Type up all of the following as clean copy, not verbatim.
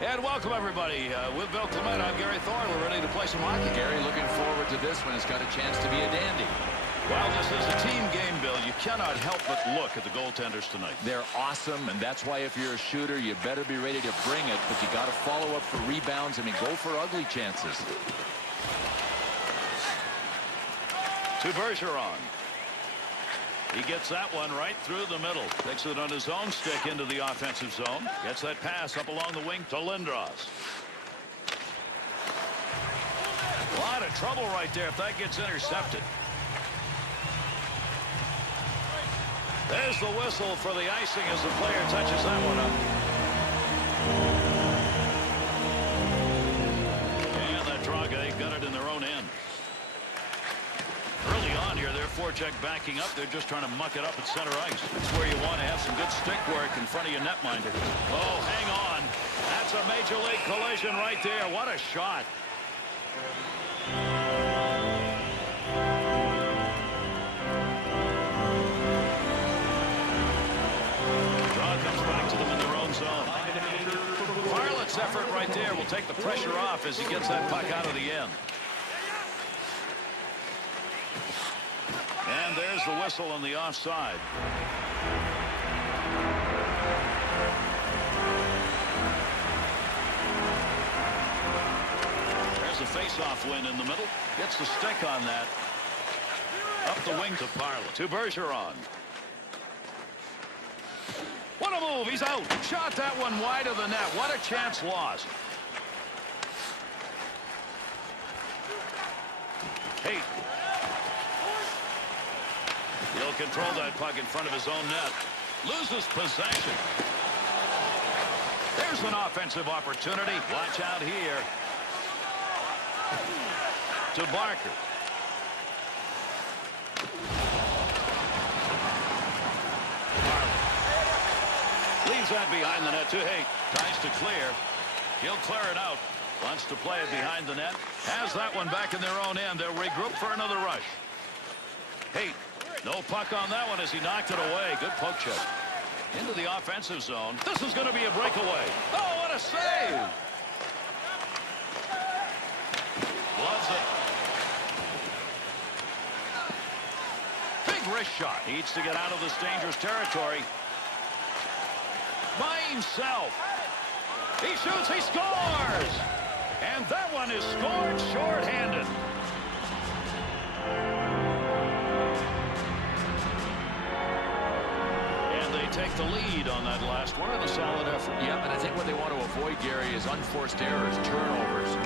And welcome, everybody. With Bill Clement, I'm Gary Thorne. We're ready to play some hockey. Gary, looking forward to this one. It's got a chance to be a dandy. Well, this is a team game, Bill. You cannot help but look at the goaltenders tonight. They're awesome, and that's why if you're a shooter, you better be ready to bring it, but you got to follow up for rebounds. I mean, go for ugly chances. To Bergeron. He gets that one right through the middle. Takes it on his own stick into the offensive zone. Gets that pass up along the wing to Lindros. A lot of trouble right there if that gets intercepted. There's the whistle for the icing as the player touches that one up. And that draw guy got it in their own end. Early on here, their forecheck backing up. They're just trying to muck it up at center ice. That's where you want to have some good stick work in front of your netminder. Oh, hang on. That's a major league collision right there. What a shot. Draw comes back to them in their own zone. Varlett's effort right there will take the pressure off as he gets that puck out of the end. And there's the whistle on the offside. There's a face-off win in the middle. Gets the stick on that. Up the wing to Parla. To Bergeron. What a move. He's out. Shot that one wide of the net. What a chance lost. Hey. He'll control that puck in front of his own net. Loses possession. There's an offensive opportunity. Watch out here. To Barker. Leaves that behind the net to Haight. Tries to clear. He'll clear it out. Wants to play it behind the net. Has that one back in their own end. They'll regroup for another rush. Haight. No puck on that one as he knocked it away. Good poke check. Into the offensive zone. This is going to be a breakaway. Oh, what a save! Loves it. Big wrist shot. Needs to get out of this dangerous territory. By himself. He shoots. He scores! And that one is scored short-handed. Take the lead on that last one in a solid effort. Yeah, and I think what they want to avoid, Gary, is unforced errors, turnovers.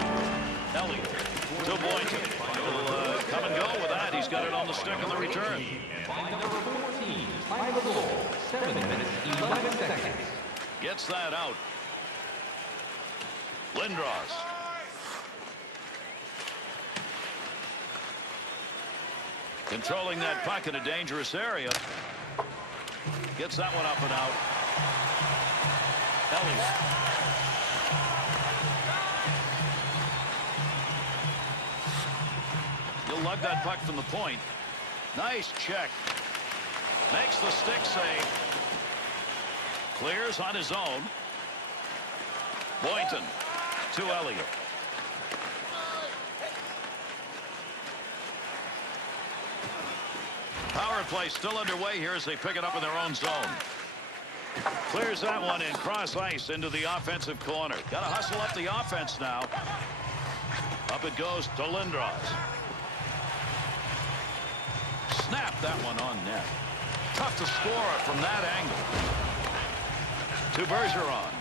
Elliott to Boynton. He'll come and go with that. He's got it on the stick on the return. By number 14, by the goal, 7 minutes, 11 seconds. Gets that out. Lindros. Controlling that puck in a dangerous area. Gets that one up and out. Elliott. He'll lug that puck from the point. Nice check. Makes the stick save. Clears on his own. Boynton to Elliott. Power play still underway here as they pick it up in their own zone. Clears that one in cross ice into the offensive corner. Got to hustle up the offense now. Up it goes to Lindros. Snap that one on net. Tough to score from that angle. To Bergeron.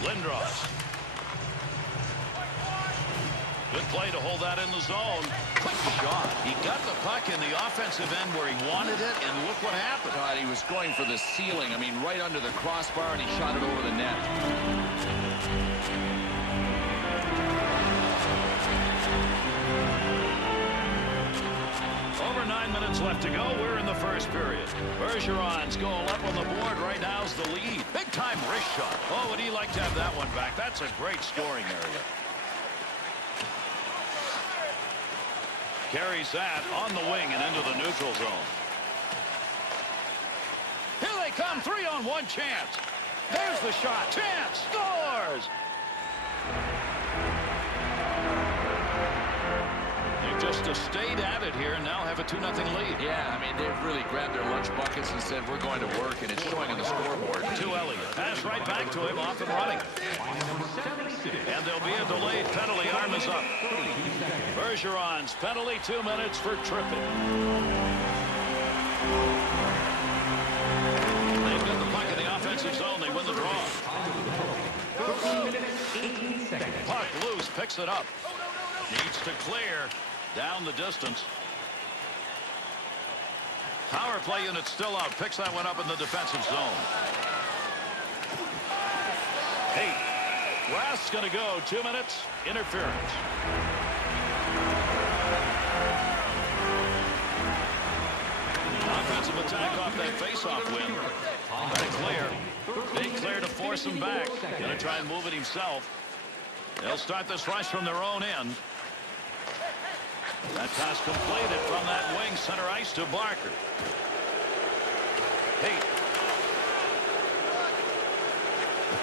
Lindros. Good play to hold that in the zone. Quick shot. He got the puck in the offensive end where he wanted it, and look what happened. God, he was going for the ceiling. I mean, right under the crossbar, and he shot it over the net. Over 9 minutes left to go. We're in the first period. Bergeron's goal up on the board right now is the lead. Big-time wrist shot. Oh, would he like to have that one back? That's a great scoring area. Carries that on the wing and into the neutral zone. Here they come 3-on-1 chance. There's the shot. Chance. Scores. They've just stayed at it here and now have a 2-0 lead. Yeah, I mean, they've really grabbed their lunch buckets and said, we're going to work, and it's showing on the scoreboard. To Elliott. Pass right back to him, off and running. And there'll be a delayed penalty. Arm is up. Bergeron's penalty, 2 minutes for tripping. They've got the puck in the offensive zone. They win the draw. 13 minutes, 18 seconds. Puck loose, picks it up. Needs to clear down the distance. Power play unit still out. Picks that one up in the defensive zone. Hey, Rast's going to go. 2 minutes. Interference. Offensive attack off that faceoff win. Got it clear. Big clear to force him back. Going to try and move it himself. They'll start this rush from their own end. That pass completed from that wing center ice to Barker. Hey.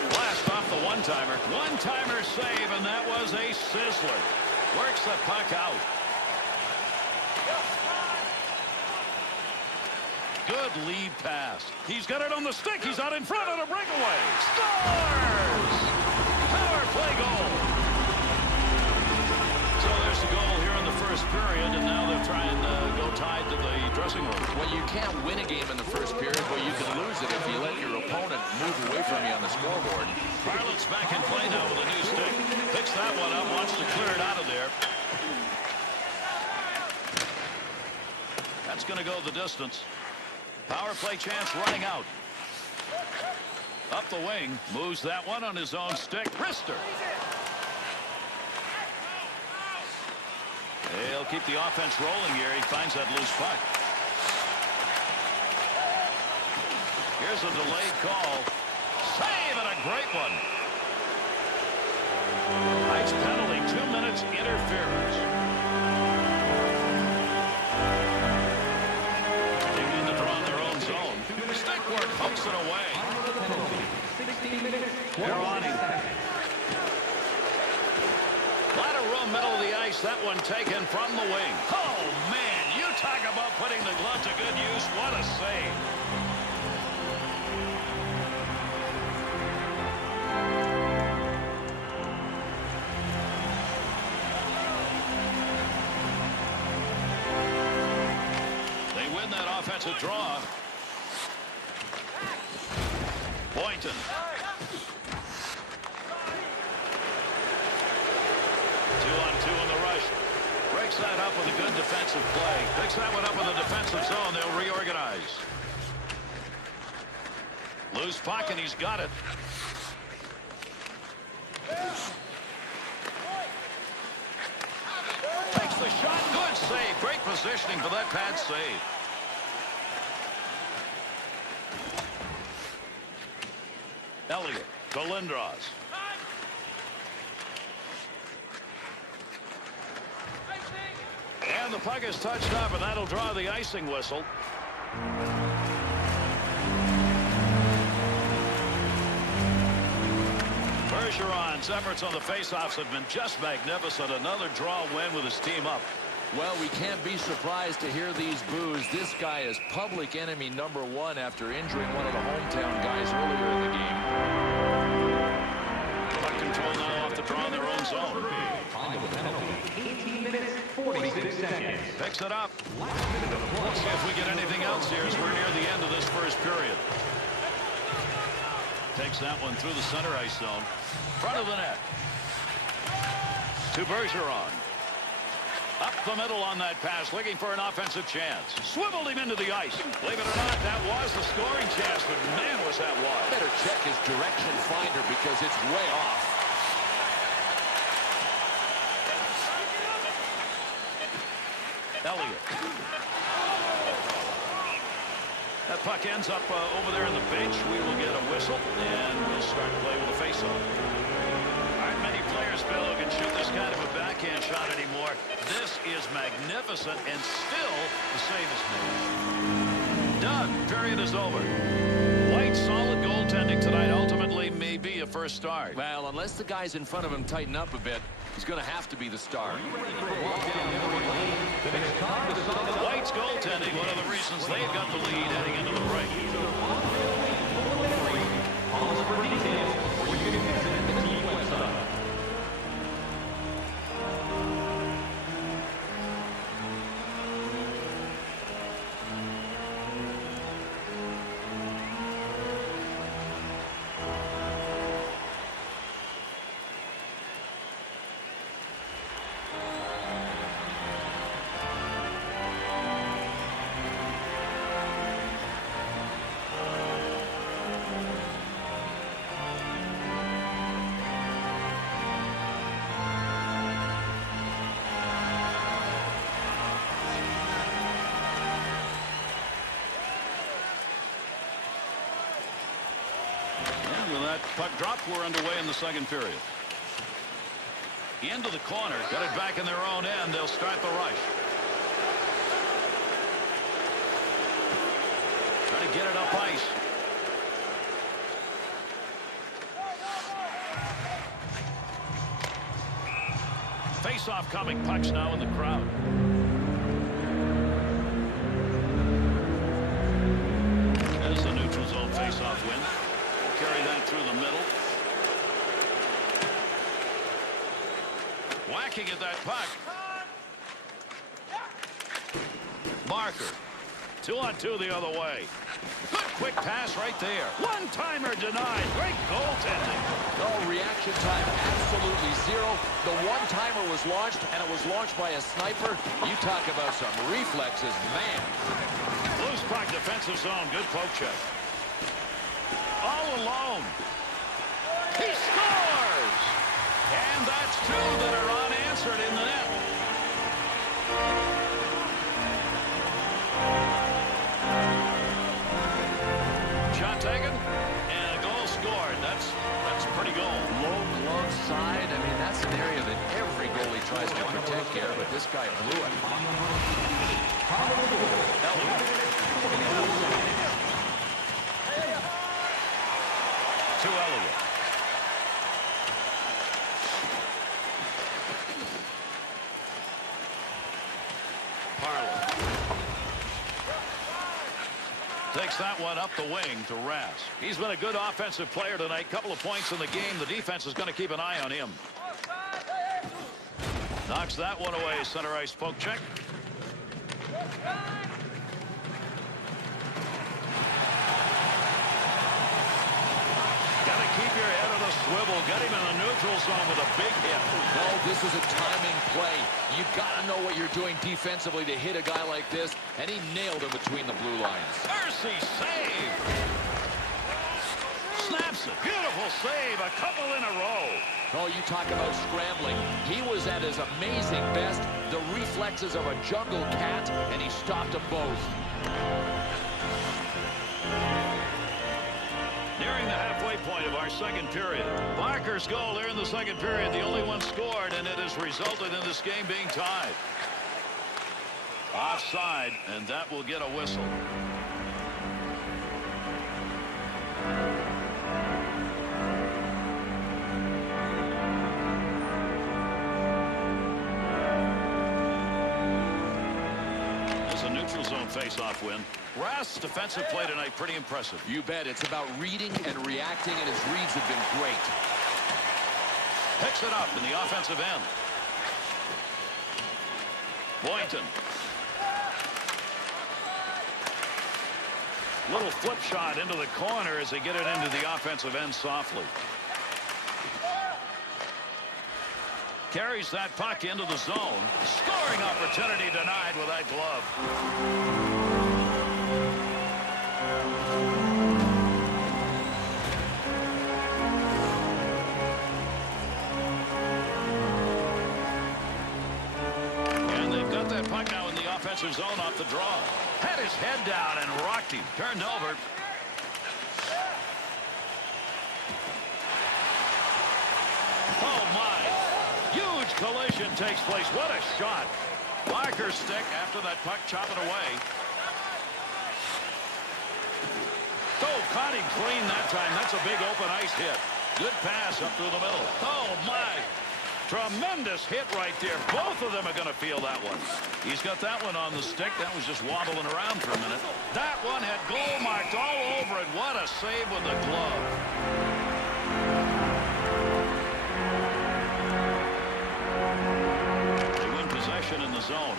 Blast off the one-timer. One-timer save, and that was a sizzler. Works the puck out. Good lead pass. He's got it on the stick. He's out in front on a breakaway. Scores! Power play goal. So there's the goal here in the first period, and now they're trying to go tied to the dressing room. Well, you can't win a game in the first period, but you can lose it if you let your opponent move away from you on the scoreboard. Harlan's back in play now with a new stick. Picks that one up, wants to clear it out of there. That's going to go the distance. Power play chance running out. Up the wing. Moves that one on his own stick. Wrister. He'll keep the offense rolling here. He finds that loose puck. Here's a delayed call. Save, and a great one. Ice penalty. 2 minutes interference. Stickwork pokes it away. They're on him. Lot of room, middle of the ice. That one taken from the wing. Oh, man, you talk about putting the glove to good use. What a save. They win that offensive draw. Boynton. 2-on-2 in the rush. Breaks that up with a good defensive play. Picks that one up in the defensive zone. They'll reorganize. Loose puck, and he's got it. Takes the shot. Good save. Great positioning for that pad save. Elliott to Lindros. And the puck is touched up, and that'll draw the icing whistle. Bergeron's efforts on the faceoffs have been just magnificent. Another draw win with his team up. Well, we can't be surprised to hear these boos. This guy is public enemy #1 after injuring one of the hometown guys earlier in the game. Puck control now off the draw in their own zone. 18 minutes, 46 seconds. Picks it up. Let's see if we get anything else here as we're near the end of this first period. Takes that one through the center ice zone. Front of the net. To Bergeron. Up the middle on that pass, looking for an offensive chance. Swiveled him into the ice. Believe it or not, that was the scoring chance, but man, was that wide. Better check his direction finder because it's way off. Elliott. That puck ends up over there in the bench. We will get a whistle, and we'll start play with a faceoff. Aren't many players, Bill, who can shoot this kind of a backhand shot anymore. This is magnificent, and still the save is made. Done. Period is over. for a start. Well, unless the guys in front of him tighten up a bit, he's going to have to be the star. White's goaltending, one of the reasons they've got the lead heading into the break. For details, or you can visit the team website. With that puck drop, we're underway in the second period. Into the corner, got it back in their own end. They'll start the rush. Trying to get it up ice. Face-off coming. Pucks now in the crowd. As the neutral zone face-off win. Carry that through the middle. Whacking at that puck. Barker. 2-on-2 the other way. Good quick pass right there. One-timer denied. Great goaltending. No reaction time, absolutely zero. The one-timer was launched, and it was launched by a sniper. You talk about some reflexes, man. Loose puck, defensive zone. Good poke check. All alone. He scores! And that's two that are unanswered in the net. Shot taken, and a goal scored. That's a pretty goal. Low glove side. I mean, that's an area that every goalie tries to protect here, but this guy blew it. To Elliott. Parley. Takes that one up the wing to Rask. He's been a good offensive player tonight. Couple of points in the game. The defense is going to keep an eye on him. Knocks that one away. Center ice poke check. Keep your head on a swivel. Get him in the neutral zone with a big hit. No, this is a timing play. You've got to know what you're doing defensively to hit a guy like this, and he nailed him between the blue lines. Mercy save. Snaps it. Beautiful save. A couple in a row. Oh, you talk about scrambling. He was at his amazing best, the reflexes of a jungle cat, and he stopped them both. Nearing the halfway point of our second period. Barker's goal there in the second period, the only one scored, and it has resulted in this game being tied. Offside, and that will get a whistle. Zone face-off win. Rask's defensive play tonight pretty impressive. You bet. It's about reading and reacting, and his reads have been great. Picks it up in the offensive end. Boynton. Little flip shot into the corner as they get it into the offensive end softly. Carries that puck into the zone. Scoring opportunity denied with that glove. And they've got that puck now in the offensive zone off the draw. Had his head down and rocked him. Turned over. Oh, my. Huge collision takes place. What a shot. Barker's stick after that puck chopping away. Oh, caught him clean that time. That's a big open ice hit. Good pass up through the middle. Oh, my. Tremendous hit right there. Both of them are going to feel that one. He's got that one on the stick. That was just wobbling around for a minute. That one had goal marked all over it. What a save with the glove. They win possession in the zone.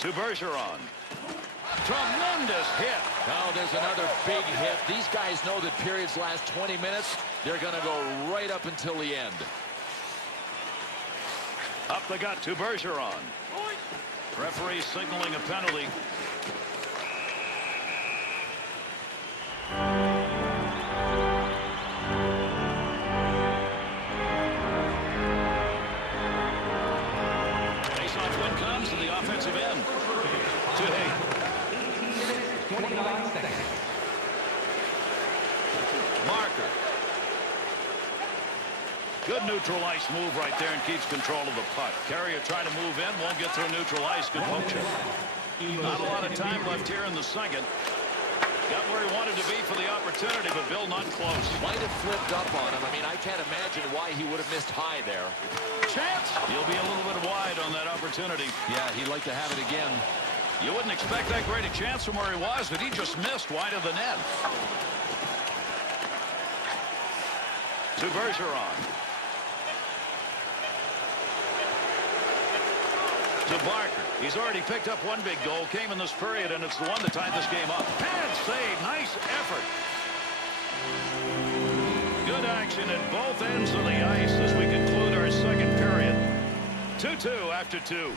To Bergeron. Tremendous hit. Now there's another big hit. These guys know that periods last 20 minutes. They're going to go right up until the end. Up the gut to Bergeron. Referee signaling a penalty. Face-off win comes to the offensive end. To Hay. 29 seconds. Marker. Good neutral ice move right there and keeps control of the puck. Carrier trying to move in, won't get through neutral ice. Good poke check. Not a lot of time left here in the second. Got where he wanted to be for the opportunity, but Bill not close. Might have flipped up on him. I mean, I can't imagine why he would have missed high there. Chance. He'll be a little bit wide on that opportunity. Yeah, he'd like to have it again. You wouldn't expect that great a chance from where he was, but he just missed wide of the net. To Bergeron. To Barker. He's already picked up one big goal. Came in this period, and it's the one that tied this game up. Pad save. Nice effort. Good action at both ends of the ice as we conclude our second period. 2-2 after 2.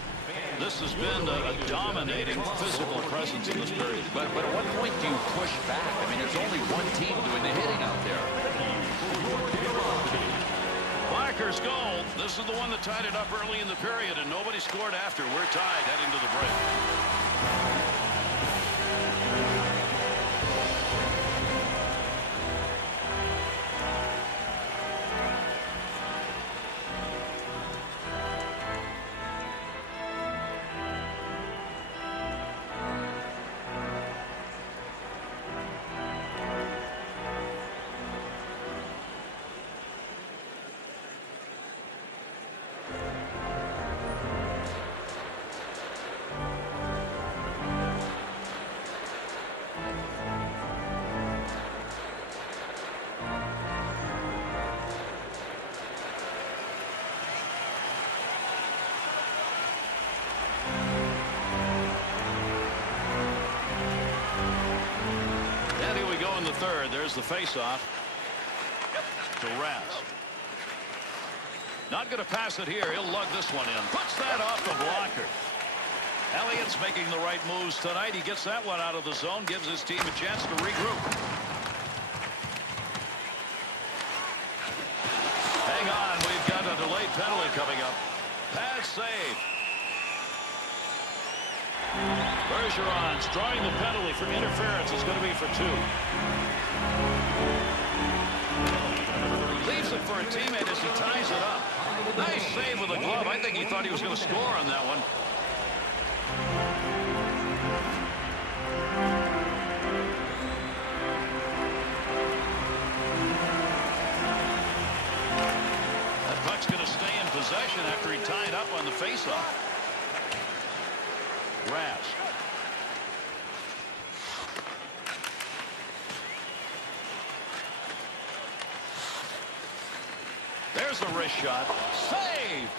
This has been a dominating physical presence in this period. But at what point do you push back? I mean, there's only one team doing the hitting out there. Barker's goal. This is the one that tied it up early in the period, and nobody scored after. We're tied heading to the break. In the third, there's the face-off to Rask. Not going to pass it here. He'll lug this one in. Puts that off the blocker. Elliott's making the right moves tonight. He gets that one out of the zone, gives his team a chance to regroup. Hang on, we've got a delayed penalty coming up. Pad save. Bergeron's drawing the penalty for interference. It's going to be for 2. Leaves it for a teammate as he ties it up. Nice save with a glove. I think he thought he was going to score on that one. That puck's going to stay in possession after he tied up on the faceoff. Rask. There's the wrist shot. Save!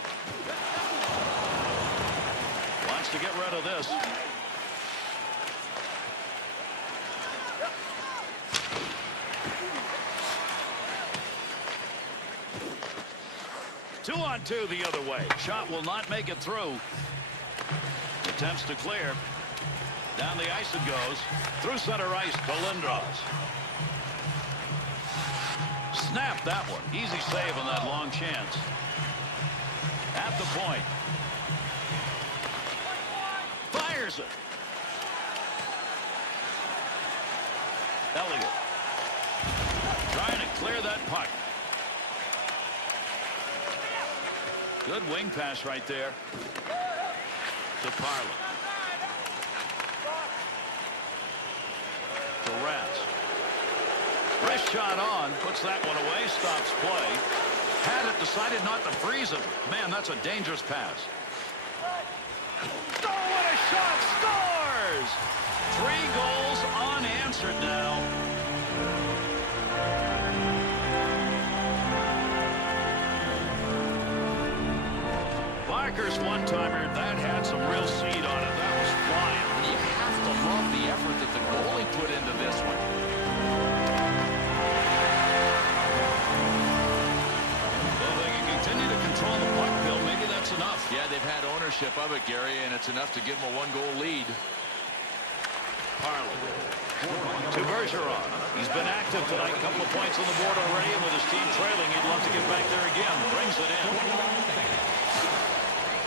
Wants to get rid of this. Two on two the other way. Shot will not make it through. Attempts to clear. Down the ice it goes. Through center ice to Lindros. Snap that one. Easy save on that long chance. At the point. Fires it. Elliott. Trying to clear that puck. Good wing pass right there. To Parlin. To Rask. Wrist shot on. Puts that one away. Stops play. Had it. Decided not to freeze it. Man, that's a dangerous pass. Oh, what a shot. Scores! 3 goals unanswered now. Barker's one-timer, that had some real seed on it. That was flying. You have to love the effort that the goalie put into this one. Well, they can continue to control the puck, Bill. Maybe that's enough. Yeah, they've had ownership of it, Gary, and it's enough to give them a 1-goal lead. Parley to Bergeron. He's been active tonight. A couple of points on the board already, and with his team trailing, he'd love to get back there again. Brings it in.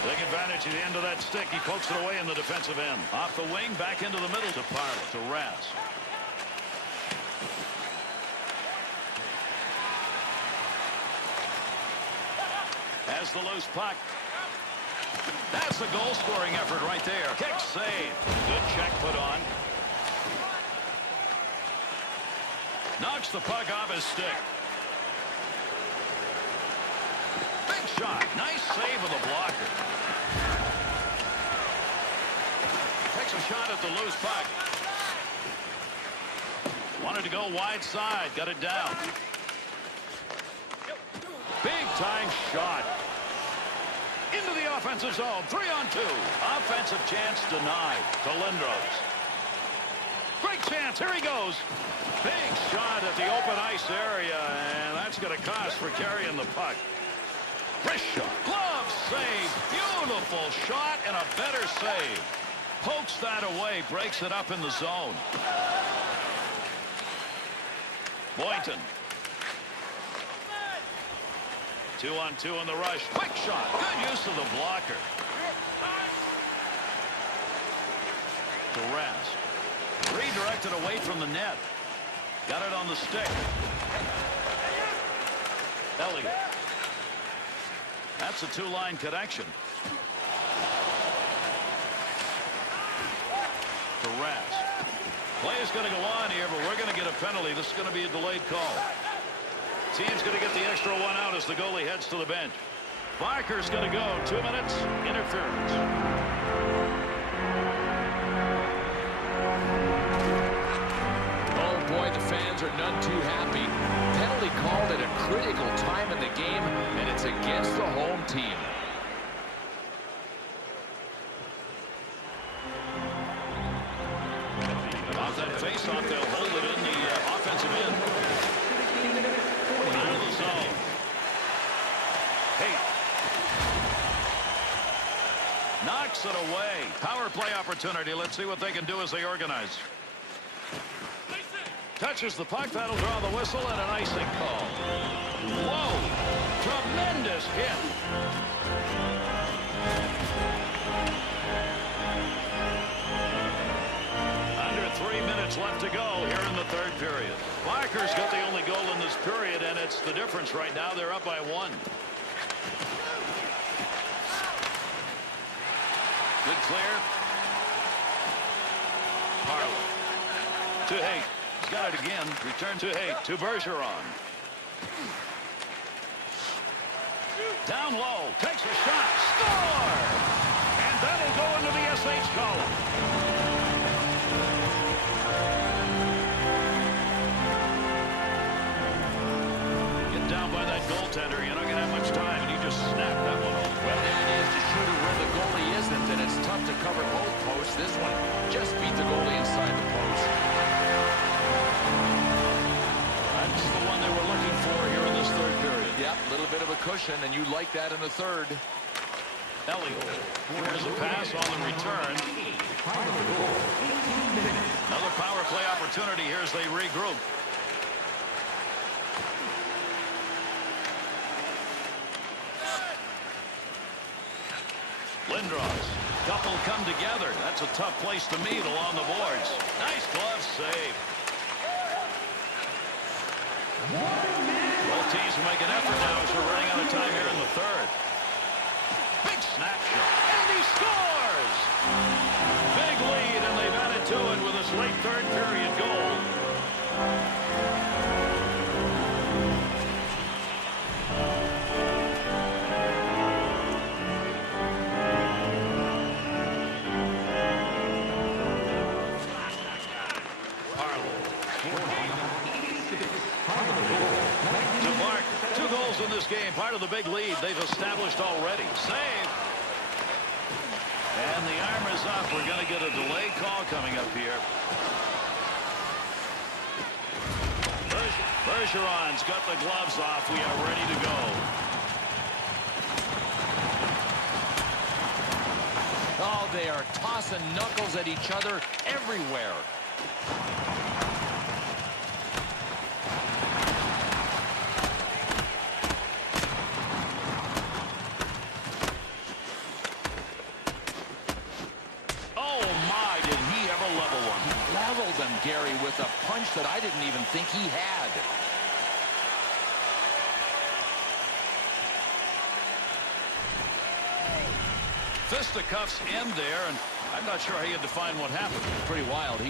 Take advantage of the end of that stick. He pokes it away in the defensive end. Off the wing, back into the middle to Parley. To Rask. Has the loose puck. That's the goal-scoring effort right there. Kick save. Good check put on. Knocks the puck off his stick. Big shot. Nice save of the blocker. Takes a shot at the loose puck. Wanted to go wide side. Got it down. Big-time shot. Into the offensive zone. 3-on-2. Offensive chance denied to Lindros. Great chance. Here he goes. Big shot at the open ice area, and that's going to cost for carrying the puck. Wrist shot. Glove save. Beautiful shot and a better save. Pokes that away. Breaks it up in the zone. Boynton. 2-on-2 in the rush. Quick shot. Good use of the blocker. To Rask. Redirected away from the net. Got it on the stick. Elliott. That's a 2-line connection. To Rask. Play is going to go on here, but we're going to get a penalty. This is going to be a delayed call. Team's going to get the extra one out as the goalie heads to the bench. Barker's going to go. 2 minutes. Interference. Oh, boy, the fans are none too happy. Penalty called at a critical time in the game, and it's against the home team. Off that face-off, they'll hold it in the offensive end. Out of the zone. Hey. Knocks it away. Power play opportunity. Let's see what they can do as they organize. Touches the puck. That'll draw the whistle and an icing call. Whoa. Tremendous hit. Under 3 minutes left to go here in the third period. Barker's got the only goal in this period, and it's the difference right now. They're up by 1. Good clear. Parley. To Haight. He's got it again. Return to Haight. To Bergeron. Down low. Takes a shot. Score! And that'll go into the SH column. Get down by that goaltender. You're not going to have much time, and he just snapped that one off. Well, the idea is to shoot it where the goalie isn't, and it's tough to cover both posts. This one just beat the goalie inside the post. That's the one they were looking for here in this third period. Yep, a little bit of a cushion, and you like that in the third. Elliott. Here's a pass on the return. Another power play opportunity here as they regroup. Lindros. Couple come together. That's a tough place to meet along the boards. Nice glove save. Both teams will make an effort now as we're running out of time here in the third. Big snapshot. And he scores! Big lead, and they've added to it with this late third period goal. in this game. Part of the big lead they've established already. Save. And the arm is up. We're going to get a delay call coming up here. Bergeron's got the gloves off. We are ready to go. Oh, they are tossing knuckles at each other everywhere. Oh, my, did he ever level one. He leveled them, Gary, with a punch that I didn't even think he had. Fisticuffs end there, and I'm not sure how you define what happened. Pretty wild.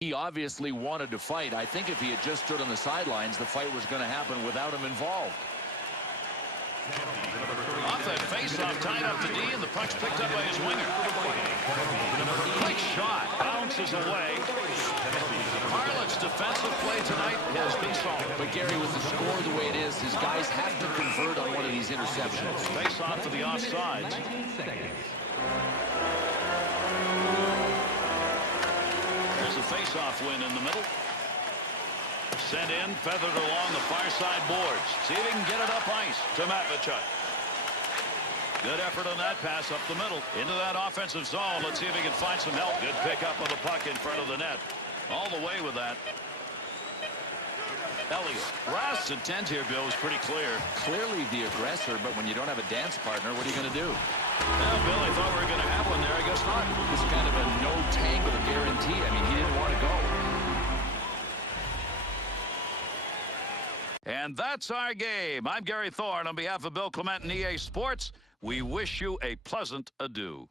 He obviously wanted to fight. I think if he had just stood on the sidelines, the fight was going to happen without him involved. Off that face-off, tied up to D, and the puck's picked up by his winger. Quick shot, bounces away. Harlan's defensive play tonight has been solid. But Gary, with the score the way it is, his guys have to convert on one of these interceptions. Face-off to the offsides. There's a face-off win in the middle. Sent in, feathered along the far side boards. See if he can get it up ice to Matvichuk. Good effort on that pass up the middle. Into that offensive zone. Let's see if he can find some help. Good pickup of the puck in front of the net. All the way with that. Elliott. Rast's intent here, Bill, was pretty clear. Clearly the aggressor, but when you don't have a dance partner, what are you going to do? Well, Bill, I thought we were going to have one there. I guess not. It was kind of a no tank with a guarantee. I mean, he didn't want to go. And that's our game. I'm Gary Thorne. On behalf of Bill Clement and EA Sports, we wish you a pleasant adieu.